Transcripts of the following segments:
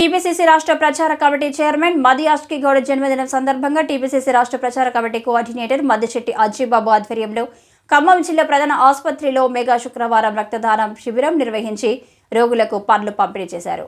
TPCC రాష్ట్ర ప్రచార committee chairman మది యాష్కి గౌడ్ జన్మదినం సందర్భంగా టీపీసీసీ రాష్ట్ర ప్రచార కమిటీ కోఆర్డినేటర్ మద్దిశెట్టి అజ్జీబాబు ఆధ్వర్యంలో ఖమ్మం జిల్లా ప్రధాన ఆసుపత్రిలో మెగా శుక్రవారం రక్తదానం శిబిరం నిర్వహించి రోగులకు పండ్లు పంపిణీ చేశారు.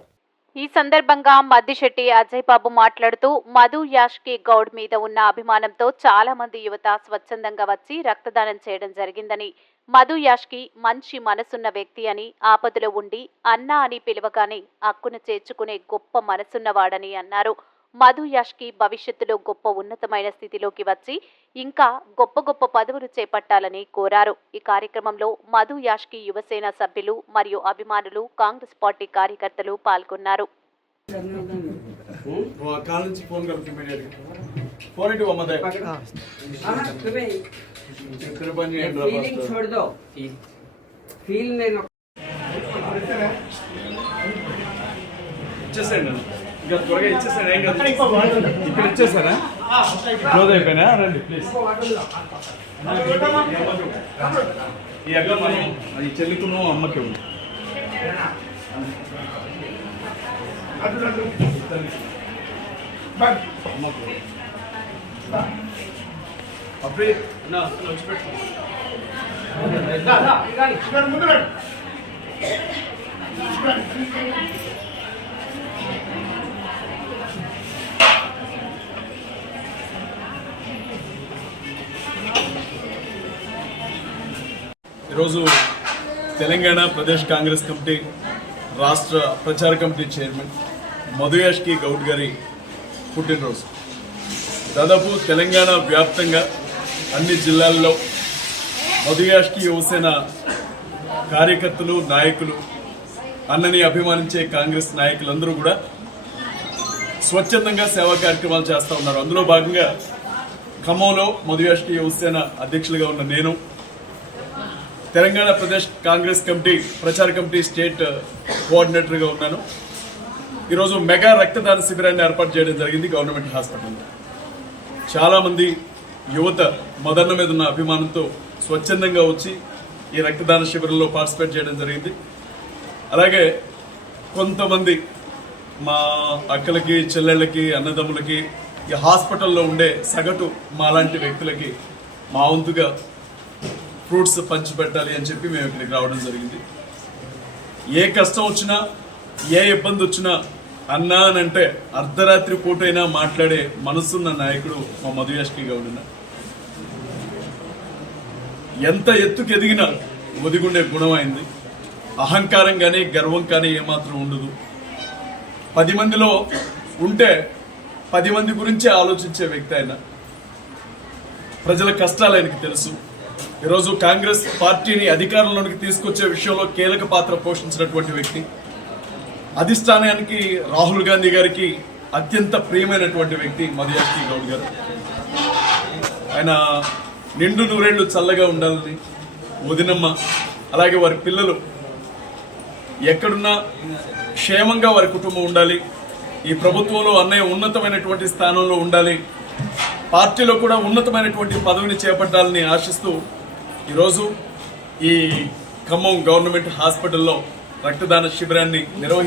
ఈ సందర్భంగా మద్దిశెట్టి అజ్జయ్బాబు మాట్లాడుతూ మధు యాష్కి గౌడ్ మీద ఉన్న అభిమానంతో చాలా మంది యువత స్వచ్ఛందంగా వచ్చి రక్తదానం చేయడం జరిగిందని, మధు యాష్కి మంచి మనసున్న వ్యక్తి అని, ఆపదలో ఉండి అన్నా అని పిలవగానే హక్కును చేర్చుకునే గొప్ప మనసున్నవాడని అన్నారు. మధు యాష్కి భవిష్యత్తులో గొప్ప ఉన్నతమైన స్థితిలోకి వచ్చి ఇంకా గొప్ప గొప్ప పదవులు చేపట్టాలని కోరారు. ఈ కార్యక్రమంలో మధు యాష్కి యువసేన సభ్యులు మరియు అభిమానులు, కాంగ్రెస్ పార్టీ కార్యకర్తలు పాల్గొన్నారు. ఇంకా త్వరగా ఇచ్చేసాను. ఏం కాదు, ఇక్కడ ఇచ్చేసానా? క్లోజ్ అయిపోయినా? రండి ప్లీజ్. ఈ అగ్గ మనం అది చెల్లికును అమ్మకి ఉంది. అప్పుడే వచ్చి పెట్టు. ఈరోజు తెలంగాణ ప్రదేశ్ కాంగ్రెస్ కమిటీ రాష్ట్ర ప్రచార కమిటీ చైర్మన్ మధు యాష్కి గౌడ్ గారి పుట్టినరోజు. దాదాపు తెలంగాణ వ్యాప్తంగా అన్ని జిల్లాల్లో మధు యాష్కి యువసేన కార్యకర్తలు, నాయకులు, అన్నని అభిమానించే కాంగ్రెస్ నాయకులందరూ కూడా స్వచ్ఛందంగా సేవా కార్యక్రమాలు చేస్తూ ఉన్నారు. అందులో భాగంగా ఖమ్మంలో మధు యాష్కి యువసేన అధ్యక్షులుగా ఉన్న నేను, తెలంగాణ ప్రదేశ్ కాంగ్రెస్ కమిటీ ప్రచార కమిటీ స్టేట్ కోఆర్డినేటర్గా ఉన్నాను. ఈరోజు మెగా రక్తదాన శిబిరాన్ని ఏర్పాటు చేయడం జరిగింది గవర్నమెంట్ హాస్పిటల్లో. చాలామంది యువత మదన్న మీద ఉన్న అభిమానంతో స్వచ్ఛందంగా వచ్చి ఈ రక్తదాన శిబిరంలో పార్టిసిపేట్ చేయడం జరిగింది. అలాగే కొంతమంది మా అక్కలకి, చెల్లెళ్ళకి, అన్నదమ్ములకి ఈ హాస్పిటల్లో ఉండే సగటు మాలాంటి వ్యక్తులకి మా వంతుగా ఫ్రూట్స్ పంచిపెట్టాలి అని చెప్పి మేము ఇక్కడికి రావడం జరిగింది. ఏ కష్టం వచ్చినా, ఏ ఇబ్బంది వచ్చినా అన్నా అని అంటే అర్ధరాత్రి పూటైనా మాట్లాడే మనసున్న నాయకుడు మా మధు యాష్కి గౌడ్. ఎంత ఎత్తుకు ఎదిగినా ఒదిగుండే గుణం అయింది. అహంకారం కానీ గర్వం కానీ ఏమాత్రం ఉండదు. 10 మందిలో ఉంటే 10 మంది గురించే ఆలోచించే వ్యక్తి ఆయన. ప్రజల కష్టాలు ఆయనకి తెలుసు. ఈరోజు కాంగ్రెస్ పార్టీని అధికారంలోకి తీసుకొచ్చే విషయంలో కీలక పాత్ర పోషించినటువంటి వ్యక్తి. అధిష్టానానికి రాహుల్ గాంధీ గారికి అత్యంత ప్రియమైనటువంటి వ్యక్తి మధు యాష్కి గౌడ్ గారు. ఆయన నిండు నూరేళ్లు చల్లగా ఉండాలని వదినమ్మ, అలాగే వారి పిల్లలు ఎక్కడున్నా క్షేమంగా వారి కుటుంబం ఉండాలి. ఈ ప్రభుత్వంలో అన్నయ్య ఉన్నతమైనటువంటి స్థానంలో ఉండాలి, పార్టీలో కూడా ఉన్నతమైనటువంటి పదవిని చేపట్టాలని ఆశిస్తూ ఈరోజు ఈ ఖమ్మం గవర్నమెంట్ హాస్పిటల్లో రక్తదాన శిబిరాన్ని నిర్వహించారు.